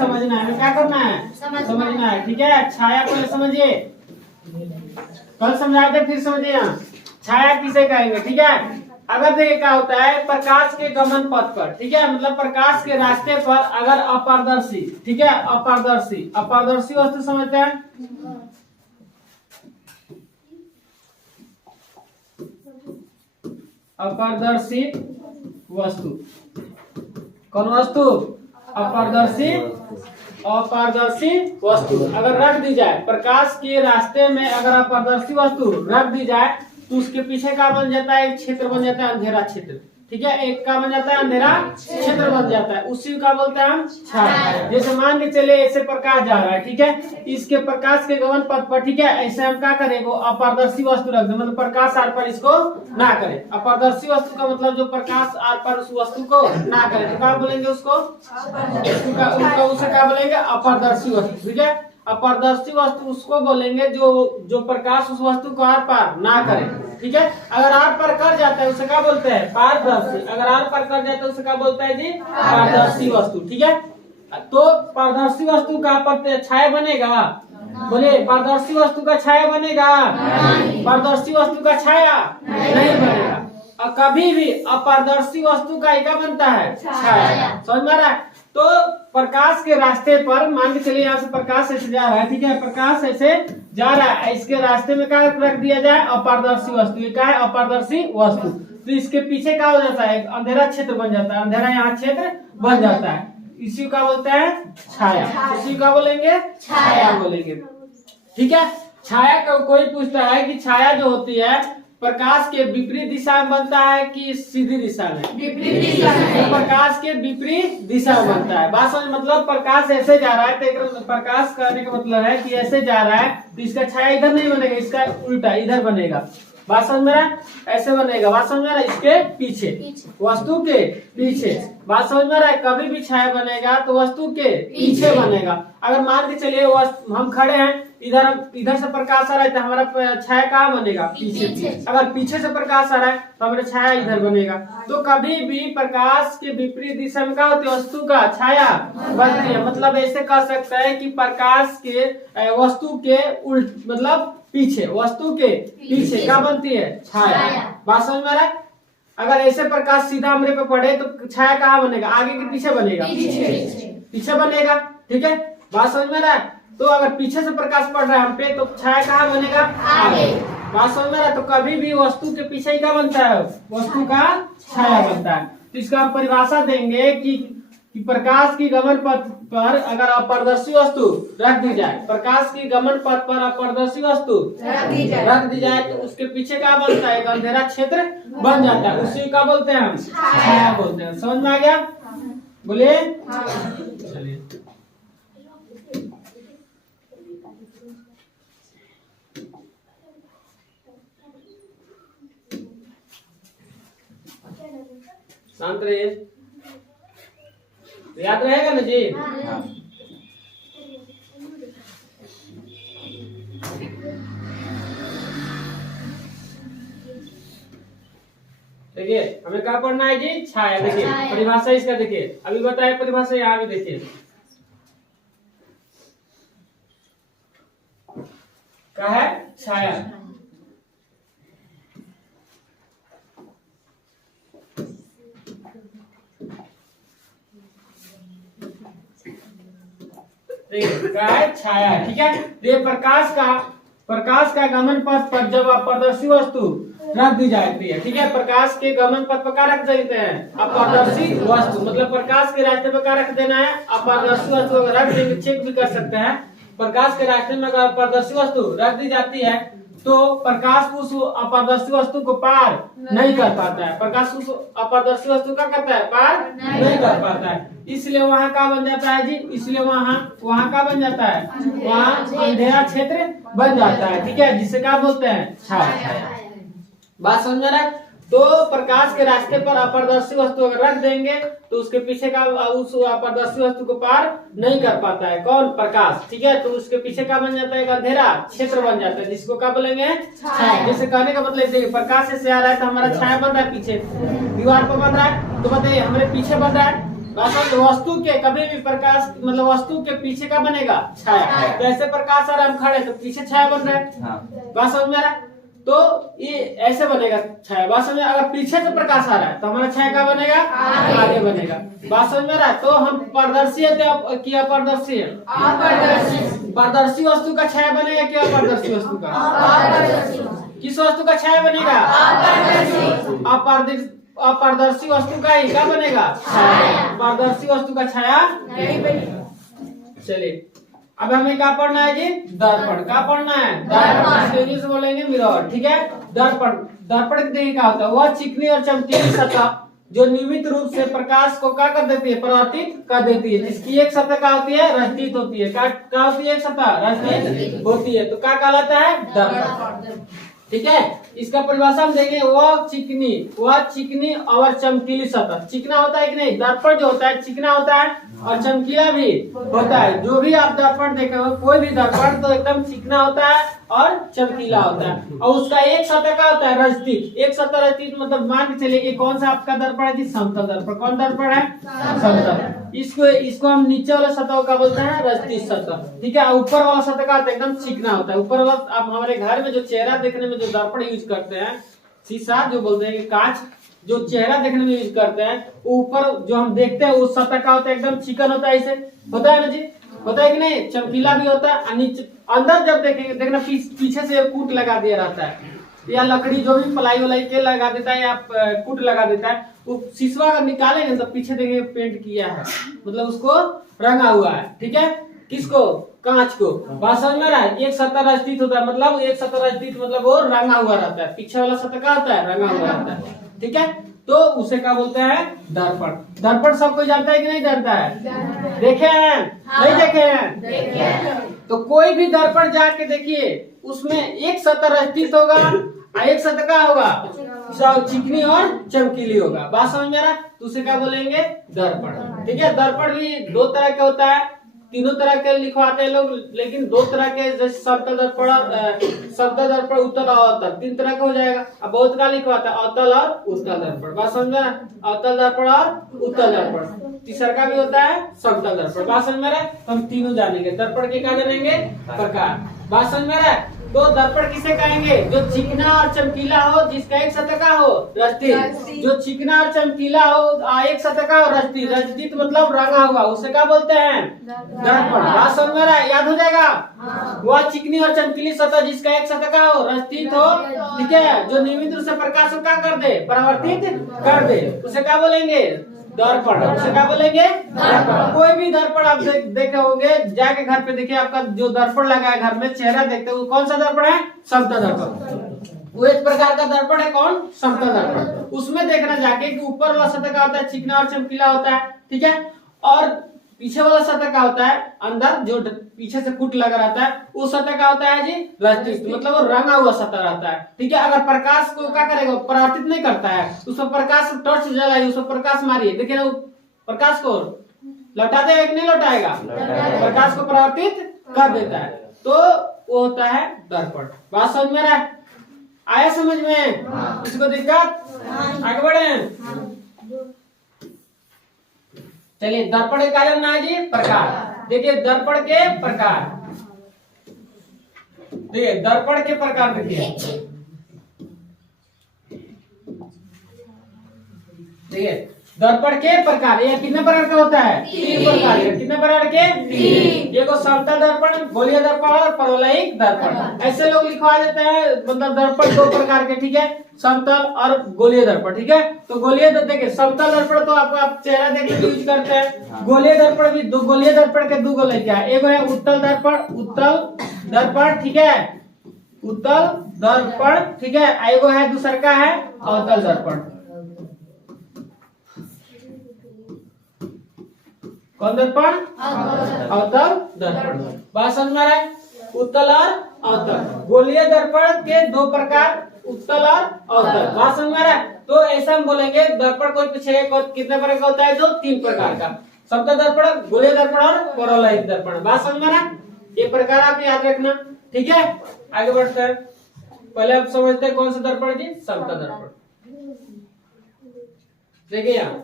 समझना है, क्या करना है, समझना है। ठीक है, छाया को समझिए, कल समझाए थे, फिर समझिए। यहाँ छाया किसे कहेंगे? ठीक है, अगर देखिए क्या होता है, प्रकाश के गमन पथ पर, ठीक है, मतलब प्रकाश के रास्ते पर अगर अपारदर्शी, ठीक है, अपारदर्शी वस्तु समझते हैं, अपारदर्शी वस्तु, कौन वस्तु? अपारदर्शी वस्तु अगर रख दी जाए प्रकाश के रास्ते में, अगर अपारदर्शी वस्तु रख दी जाए तो उसके पीछे का बन जाता है, एक क्षेत्र बन जाता है, अंधेरा क्षेत्र। ठीक है, एक का बन जाता है अंधेरा क्षेत्र बन जाता है, उसी का बोलते हैं हम छाया। जैसे मान के चले ऐसे प्रकाश जा रहा है, ठीक है, इसके प्रकाछ के गमन पथ पर, ठीक है, ऐसे हम क्या करेंगे, अपारदर्शी वस्तु रख दे, मतलब प्रकाश आर पर इसको ना करे। अपारदर्शी वस्तु का मतलब जो प्रकाश आर पर उस वस्तु को ना करे, तो क्या बोलेंगे उसको? उसे क्या बोलेंगे? अपारदर्शी वस्तु। ठीक है, अपारदर्शी वस्तु उसको बोलेंगे जो प्रकाश उस वस्तु को आर पार ना करे। ठीक है, अगर आर पार कर जाता है उसे क्या बोलते हैं? पारदर्शी। अगर आर पार कर जाता है उसे क्या बोलता है जी? पारदर्शी वस्तु। ठीक है, तो पारदर्शी वस्तु का पर छाया बनेगा? बोले, पारदर्शी वस्तु का छाया बनेगा? पारदर्शी वस्तु का छाया नहीं बनेगा। और कभी भी अपारदर्शी वस्तु का क्या बनता है? छाया। समझ में आ रहा है? तो प्रकाश के रास्ते पर मान के चलिए, यहाँ से प्रकाश ऐसे जा रहा है, ठीक है, प्रकाश ऐसे जा रहा है, इसके रास्ते में क्या रख दिया जाए? अपारदर्शी वस्तु। ये क्या है? अपारदर्शी वस्तु। तो इसके पीछे क्या हो जाता है? अंधेरा क्षेत्र बन जाता है, अंधेरा यहाँ क्षेत्र बन जाता है, इसी का बोलते हैं छाया। इसी का बोलेंगे छाया बोलेंगे। ठीक है, छाया का कोई पूछता है कि छाया जो होती है प्रकाश के विपरीत दिशा में बनता है कि सीधी दिशा में? विपरीत दिशा में। तो प्रकाश के विपरीत दिशा में बनता है। बात समझ, मतलब प्रकाश ऐसे जा रहा है, तो प्रकाश करने का मतलब है कि ऐसे जा रहा है तो इसका छाया इधर नहीं बनेगा, इसका उल्टा इधर बनेगा। बात समझ में? ऐसे बनेगा। बात समझ में? इसके पीछे, वस्तु के पीछे। बात समझ में? कभी भी छाया बनेगा तो वस्तु के पीछे बनेगा। अगर मान के चलिए हम खड़े हैं, इधर से प्रकाश आ रहा है तो हमारा छाया कहाँ बनेगा? पीछे। अगर पीछे से प्रकाश आ रहा है तो हमारा छाया इधर बनेगा। तो कभी भी प्रकाश के विपरीत दिशा में क्या होती है? वस्तु का छाया बनती है। मतलब ऐसे कह सकते हैं कि प्रकाश के वस्तु के उल्ट, मतलब पीछे, वस्तु के पीछे क्या बनती है? छाया। बात समझ में आ रहा है? अगर ऐसे प्रकाश सीधा हमरे पे पड़े तो छाया कहाँ बनेगा? आगे के पीछे बनेगा? पीछे बनेगा। ठीक है, बात समझ में आ रहा है? तो अगर पीछे से प्रकाश पड़ रहा है हम पे तो छाया कहाँ बनेगा? आगे। बात समझ में आ रहा है? तो कभी भी वस्तु के पीछे ही क्या बनता है? वस्तु का छाया बनता है। तो इसका हम परिभाषा देंगे कि प्रकाश की गमन पथ पर अगर अपारदर्शी वस्तु रख दी जाए, प्रकाश की गमन पथ पर अपारदर्शी वस्तु रख दी जाए तो उसके पीछे क्या बनता है? एक अंधेरा क्षेत्र बन जाता है, उसी का बोलते हैं हम छाया बोलते हैं। समझ में आ गया? बोलिए। चलिए, शांत रहिए, याद रहेगा ना जी? देखिए, हमें क्या पढ़ना है जी? छाया। देखिए परिभाषा इसका, देखिए अभी बताए परिभाषा, यहाँ भी देखिए क्या है? छाया। क्या है? छाया। ठीक है, ये प्रकाश का गमन पथ पर जब अपारदर्शी वस्तु रख दी जाती है, ठीक है, प्रकाश के गमन पथ पर क्या रख देते हैं? अपारदर्शी वस्तु। मतलब प्रकाश के रास्ते पर क्या रख देना है? अपारदर्शी वस्तु रख देंगे। चेक भी कर सकते हैं, प्रकाश के रास्ते में अगर अपारदर्शी वस्तु रख दी जाती है तो प्रकाश उस अपारदर्शी वस्तु को पार नहीं कर पाता है। प्रकाश उस अपारदर्शी वस्तु का करता है? पार नहीं कर पाता है। इसलिए वहाँ का बन जाता है जी, इसलिए वहाँ का बन जाता है? वहाँ अंधेरा क्षेत्र बन जाता है। ठीक है, जिसे क्या बोलते हैं? छाया। बात समझ रहा है? तो प्रकाश के रास्ते पर अपारदर्शी वस्तु अगर रख देंगे तो उसके पीछे का उस अपारदर्शी वस्तु को पार नहीं कर पाता है। कौन? प्रकाश। ठीक है, तो उसके पीछे का बन जाता है? एक अंधेरा क्षेत्र बन जाता है, जिसको क्या बोलेंगे? छाया। जैसे कहने का मतलब देखिए, प्रकाश से आ रहा है तो हमारा छाया बन रहा है, पीछे दीवार पर बन रहा है, तो बताइए हमारे पीछे बन रहा है, वस्तु के कभी भी प्रकाश मतलब वस्तु के पीछे का बनेगा छाया। तो ऐसे प्रकाश आ रहा है, हम खड़े तो पीछे छाया बन रहा है। बात समझ में आ रहा है? तो ये ऐसे बनेगा छाया। बात समझ में? अगर पीछे से प्रकाश आ रहा है तो हमारा छाया का बनेगा आगे बनेगा। बात समझ में आ रहा है? तो हम पारदर्शी है कि अपारदर्शी है? पारदर्शी वस्तु का छाया बनेगा कि अपारदर्शी वस्तु का? किस वस्तु का छाया बनेगा? अपारदर्शी वस्तु का ही क्या बनेगा? छाया। पारदर्शी वस्तु का छाया नहीं बनेगा। चलिए अब हमें क्या पढ़ना है जी? दर्पण। क्या पढ़ना है? दर्पण। इंग्लिश बोलेंगे मिरर। ठीक है। दर्पण। दर्पण देखिए क्या होता है, वह चिकनी और चमकीली सतह जो नियमित रूप से प्रकाश को क्या कर देती है? परावर्तित कर देती है। जिसकी एक सतह क्या होती है? रंजित होती है। क्या होती है? एक सतह रंजित होती है। तो क्या कहलाता है? दर्पण। ठीक है। इसका परिभाषा हम देंगे, वह चिकनी और चमकीली सतह। चिकना होता है कि नहीं? दर्पण जो होता है चिकना होता है और चमकीला भी होता है। जो भी आप दर्पण देखे हो, कोई भी दर्पण तो एकदम चिकना होता है और चमकीला होता है, और उसका एक सतह का होता है रजतीत। एक सतह रजतीत मतलब मान के चलिए कौन सा आपका दर्पण है जी? समतल दर्पण। कौन दर्पण है? समतल। इसको हम नीचे वाला सतह का बोलते हैं रजतीत सतह। ठीक है। ऊपर वाला सतह का एकदम चिकना होता है। ऊपर वाला आप हमारे घर में जो चेहरा देखने में जो दर्पण यूज करते हैं, शीशा जो बोलते हैं कि कांच, जो चेहरा देखने में यूज करते हैं, ऊपर जो हम देखते हैं उस सतह का होता है एकदम चिकन होता है। ऐसे होता है ना जी? होता है कि नहीं? चमकीला भी होता है। नीचे अंदर जब देखेंगे देखना पीछे से कूट लगा दिया रहता है, या लकड़ी जो भी पलाई वलाई के लगा देता है या कूट लगा देता है, वो शीशा अगर निकालेंगे तो पीछे देखेंगे पेंट किया है, मतलब उसको रंगा हुआ है। ठीक है। किसको? कांच को। बात समझ में आ रहा है? एक सतह रजतीत होता है, मतलब एक सतह रजतीत मतलब वो रंगा हुआ रहता है। पीछे वाला सतह क्या होता है? रंगा हुआ रहता है। ठीक है। तो उसे क्या बोलते हैं? दर्पण। दर्पण सब कोई जानता है कि नहीं जानता है? देखे हैं? नहीं देखे हैं? तो कोई भी दर्पण जाके देखिए, उसमें एक सतह रजतीत होगा और एक सतह क्या होगा? चिकनी और चमकीली होगा। बात समझ में आ रहा है? तो उसे क्या बोलेंगे? दर्पण। ठीक है। दर्पण भी दो तरह का होता है, तीनों तरह के लिखवाते हैं लोग, लेकिन दो तरह के, जैसे समतल दर्पण, उत्तल और अवतल, तीन तरह का हो जाएगा। अब बहुत का लिखवाता है अवतल और उत्तल दर्पण। बात समझ में? अवतल दर्पण और उत्तल दर्पण। तीसरा का भी होता है समतल दर्पण। बात समझ में आ रहा है? हम तीनों जानेंगे। दर्पण के क्या जानेंगे? प्रकार। बात समझ में आ रहा है? तो दर्पण किसे कहेंगे? जो चिकना और चमकीला हो, जिसका एक सतह का हो रजतीत। जो चिकना और चमकीला हो, एक सतह का हो रजतीत। रजतीत मतलब रंगा हुआ, उसे क्या बोलते हैं? दर्पण। बात समझ में आ रहा है? याद हो जाएगा। वह चिकनी और चमकीली सतह जिसका एक सतह का हो रजतीत हो, ठीक है, जो नियमित रूप से प्रकाश को क्या कर दे? परावर्तित कर दे, उसे क्या बोलेंगे? दर्पण। उसे क्या बोलेंगे? दर्पण। कोई भी दर्पण आप देखे होंगे, जाके घर पे देखिए, आपका जो दर्पण लगा है घर में, चेहरा देखते हो, कौन सा दर्पण है? समतल दर्पण। वो एक प्रकार का दर्पण है। कौन? समतल दर्पण। उसमें देखना जाके कि ऊपर वाला सतह का होता है चिकना और चमकीला होता है। ठीक है। और पीछे वाला सतह का होता है, अंदर जो पीछे से कूट लगा रहता है, उस सतह का होता है जी रजतीत, मतलब वो रंगा हुआ सतह रहता है। ठीक है। अगर प्रकाश को क्या करेगा? परावर्तित नहीं करता है, उसको प्रकाश टॉर्च जलाइए, उसको प्रकाश मारिए, देखिए ना, प्रकाश को लौटा देगा कि नहीं लौटाएगा? प्रकाश को परावर्तित कर देता है, तो वो होता है दर्पण। बात समझ में आ रहा है? आया समझ में? इसको दिक्कत? आगे बढ़े। चलिए दर्पण का क्या ना है जी? प्रकार। देखिए दर्पण के प्रकार, देखिए दर्पण के प्रकार देखिए। देखिए दर्पण के प्रकार, ये कितने प्रकार का होता है? तीन प्रकार के। कितने प्रकार के? तीन। ये को समतल दर्पण, गोलीय दर्पण और परवलयिक दर्पण। ऐसे लोग लिखवा देते हैं, मतलब दर्पण दो प्रकार के। ठीक है। समतल और गोलीय दर्पण। ठीक है। तो गोलीय देखिए, समतल दर्पण तो आप चेहरा देखने में यूज करते हैं। गोलीय दर्पण भी दो, गोलीय दर्पण के दो गोले क्या है? एक है उत्तल दर्पण, ठीक है, उत्तल दर्पण। ठीक है। एगो है दूसरा का है अवतल दर्पण। कौन दर्पण? अवतल दर्पण। बात समझ में आ रहा है? उत्तल और अवतल। गोलीय दर्पण के दो प्रकार, उत्तल और अवतल। बात समझ में आ रहा है? तो ऐसा हम बोलेंगे दर्पण कोई पीछे कितने प्रकार का होता है? जो तीन प्रकार का, समतल दर्पण, गोलीय दर्पण और परवलयिक दर्पण। बात समझ में आ रहा है? ये प्रकार आप याद रखना। ठीक है। आगे बढ़ते हैं। पहले आप समझते हैं कौन सा दर्पण जी? समतल दर्पण। देखिए यहाँ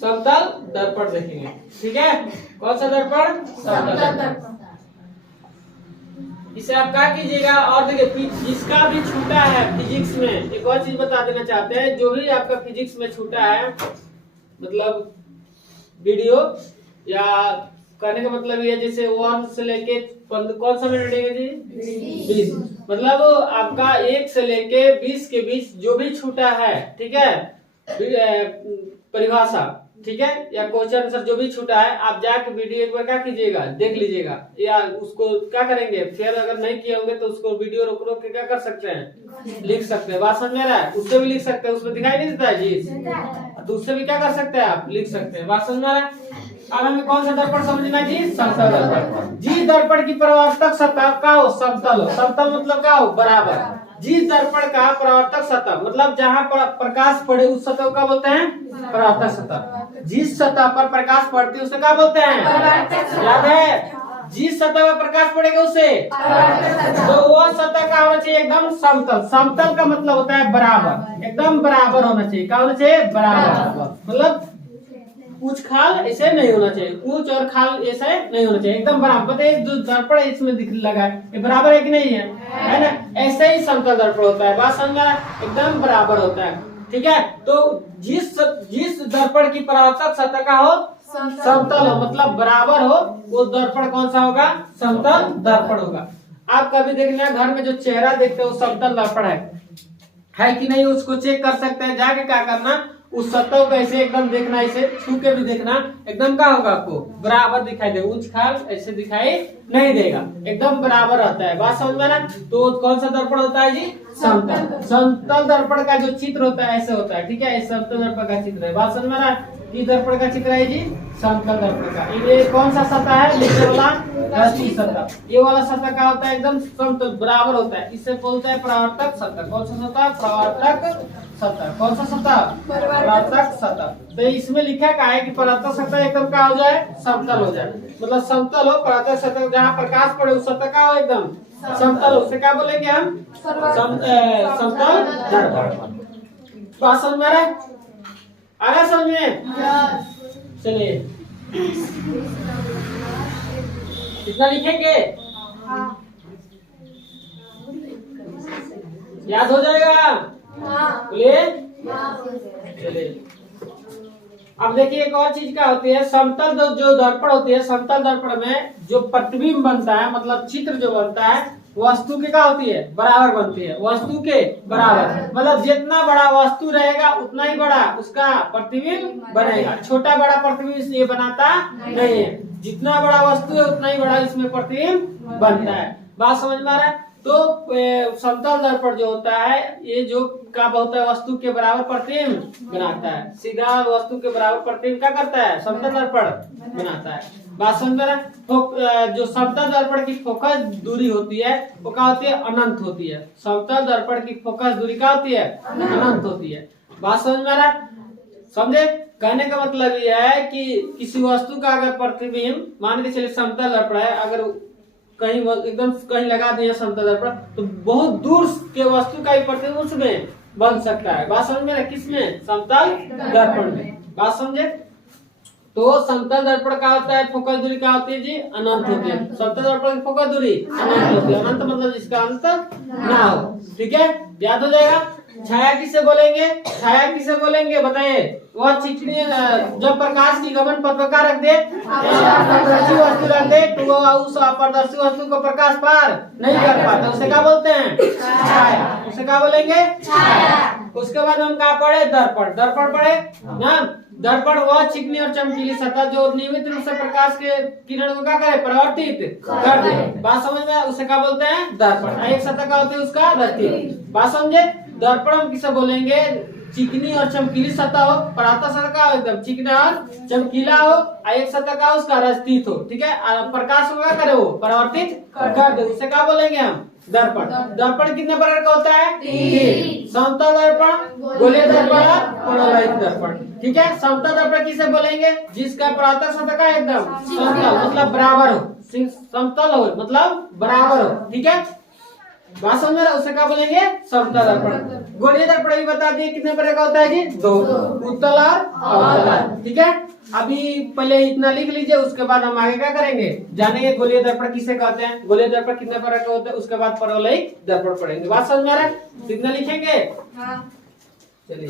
समतल दर्पण देखेंगे, ठीक है। कौन सा दर्पण? समतल दर्पण। इसे आप क्या कीजिएगा, और देखिए जिसका भी छूटा है फिजिक्स में, एक और चीज बता देना चाहते हैं, जो भी आपका फिजिक्स में छूटा है, मतलब वीडियो या करने का मतलब ये जैसे 1 से लेके कौन सा मिनट है जी? 20। मतलब आपका 1 से लेके 20 के बीच जो भी छूटा है, ठीक है, परिभाषा, ठीक है, या क्वेश्चन आंसर जो भी छूटा है, आप जाके वीडियो एक बार क्या कीजिएगा, देख लीजिएगा, या उसको क्या करेंगे, फिर अगर नहीं किए होंगे तो उसको वीडियो रोक रोक के क्या कर सकते हैं, लिख सकते हैं। बात समझ में आ रहा है? उससे भी लिख सकते हैं, उसमें दिखाई नहीं देता है जी, तो उससे भी क्या कर सकते हैं, आप लिख सकते हैं। बात समझ में आ रहा है? अब हमें कौन सा दर्पण समझना जी? समतल दर्पण। जिस दर्पण की परावर्तक सतह का हो समतल हो, समतल मतलब क्या हो, बराबर। जिस दर्पण का परावर्तक सतह मतलब जहाँ पर प्रकाश पड़े उस सतह का बोलते हैं परावर्तक सतह। जिस सतह पर प्रकाश पड़ती है उसे क्या बोलते हैं? याद है? जिस सतह पर प्रकाश पड़ेगा उसे तो वो सतह का होना चाहिए एकदम समतल। समतल का मतलब होता है बराबर, एकदम बराबर होना चाहिए। क्या होना चाहिए? बराबर। मतलब ऊंच खाल ऐसे नहीं होना चाहिए, ऊंच और खाल ऐसे नहीं होना चाहिए, एकदम बराबर। बताइए जो दर्पण इसमें दिख लगा है ये बराबर है कि नहीं है? है ना? ऐसे ही समतल दर्पण होता है। बात समझ आया? एकदम बराबर होता है, ठीक है। तो जिस दर्पण की परावर्तक सतह का हो समतल हो मतलब बराबर हो, वो दर्पण कौन सा होगा? समतल दर्पण होगा। आप कभी देखना घर में जो चेहरा देखते हो समतल दर्पण है कि नहीं, उसको चेक कर सकते हैं। जाके क्या करना, उस सतह को ऐसे एकदम देखना, ऐसे छू के भी देखना, एकदम क्या होगा, आपको बराबर दिखाई देगा, ऊंच खाल ऐसे दिखाई नहीं देगा, एकदम बराबर रहता है। बात समझ में ना? तो कौन सा दर्पण होता है जी? समतल। समतल दर्पण का जो चित्र होता है ऐसे होता है, ठीक है, इस समतल दर्पण का चित्र है। बात समझ में ना? ये दर्पण का चित्र है जी समतल दर्पण का। ये कौन सा सतह है? नीचे वाला दृष्टि सतह। ये वाला सतह का होता है एकदम समतल बराबर होता है, इसे बोलते हैं परावर्तक सतह। कौन सा सतह? परावर्तक सतह। कौन सा सतह? परावर्तक सतह। तो इसमें लिखा क्या है कि परावर्तक सतह एकदम क्या हो जाए? समतल हो जाए, मतलब समतल हो। परावर्तक सतह जहाँ प्रकाश पड़े उस सतह का हो एकदम समतल हो, उसे क्या बोलेंगे हम? समतल दर्पण। बात समझ में आ रहा है? आ रहा समझ में? चलिए कितना लिखेंगे? याद हो जाएगा? बोलिए। चलिए अब देखिए एक और चीज क्या होती है, समतल जो दर्पण होती है, समतल दर्पण में जो प्रतिबिंब बनता है, मतलब चित्र जो बनता है, वस्तु के क्या होती है? बराबर बनती है, वस्तु के बराबर। मतलब जितना बड़ा वस्तु रहेगा उतना ही बड़ा उसका प्रतिबिंब बनेगा। छोटा बड़ा प्रतिबिंब ये बनाता नहीं है, जितना बड़ा वस्तु है उतना ही बड़ा इसमें प्रतिबिंब बनता है। बात समझ में आ रहा है? तो समतल दर्पण जो होता है ये जो क्या होता है, वस्तु के बराबर प्रतिबिंब बनाता है। सीधा वस्तु के बराबर प्रतिबिंब क्या करता है? समतल दर्पण बनाता है। बात समझ में आ रहा है? जो समतल दर्पण की फोकस दूरी होती है वो क्या होती है? अनंत होती है। समतल दर्पण की फोकस दूरी क्या होती है? अनंत होती है। बात समझ में आ रहा है? समझे? कहने का मतलब यह है कि किसी वस्तु का अगर प्रतिबिंब मान के चलिए समतल दर्पण है, अगर कहीं एकदम कहीं लगा दिया समतल दर्पण तो बहुत दूर के वस्तु का ही प्रतिबिंब उसमें बन सकता है। बात समझ में? किसमें? समतल दर्पण में। बात समझे? तो समतल दर्पण का होता है फोकस दूरी क्या होती है जी? अनंत होती है। समतल दर्पण की फोकस दूरी अनंत होती है। अनंत मतलब जिसका अंत ना हो, ठीक है, याद हो जाएगा। छाया किसे बोलेंगे? छाया किसे बोलेंगे बताइए? वह चिकनी जब प्रकाश की गमन पथ पर रख दे, पारदर्शी वस्तु रख दे तो वो उस अपारदर्शी वस्तु को प्रकाश पार नहीं कर पाता, उसे क्या बोलते हैं? छाया। उसे क्या बोलेंगे? छाया। उसके बाद हम क्या पढ़े? दर्पण। दर्पण पढ़े ना? दर्पण वह चिकनी और चमकीली सतह जो नियमित रूप से प्रकाश के किरण को क्या करे? परावर्तित कर दे। बात समझ में? उसे क्या बोलते हैं? दर्पण। एक सतह का होती है उसका दृष्टि। बात समझे? दर्पण हम किसे बोलेंगे? चिकनी और चमकीली सतह हो, परावर्तक सतह का एकदम चिकना और चमकीला हो, एक सतह का उसका रस्तित हो, ठीक है, प्रकाश को क्या करे? वो परावर्तित कर दे, उसे क्या बोलेंगे हम? दर्पण। दर्पण कितने प्रकार का होता है? 3। समतल दर्पण, गोलीय दर्पण, कोणरहित दर्पण, ठीक है। समतल दर्पण किसे बोलेंगे? जिसका परावर्तक सतह का एकदम समतल मतलब बराबर हो, समतल हो मतलब बराबर हो, ठीक है। बात समझ में आ रहा है? उसे क्या बोलेंगे? समतल दर्पण। गोलीय दर्पण भी बता दिए कितने प्रकार का होता है जी? दो, उत्तल और अवतल। ठीक है, अभी पहले इतना लिख लीजिए, उसके बाद हम आगे क्या करेंगे जानेंगे गोलीय दर्पण किसे कहते हैं, गोलीय दर्पण कितने प्रकार के होते हैं, उसके बाद परवलयिक दर्पण पढ़ेंगे। बात समझ में आ रहा है? कितना लिखेंगे? चलिए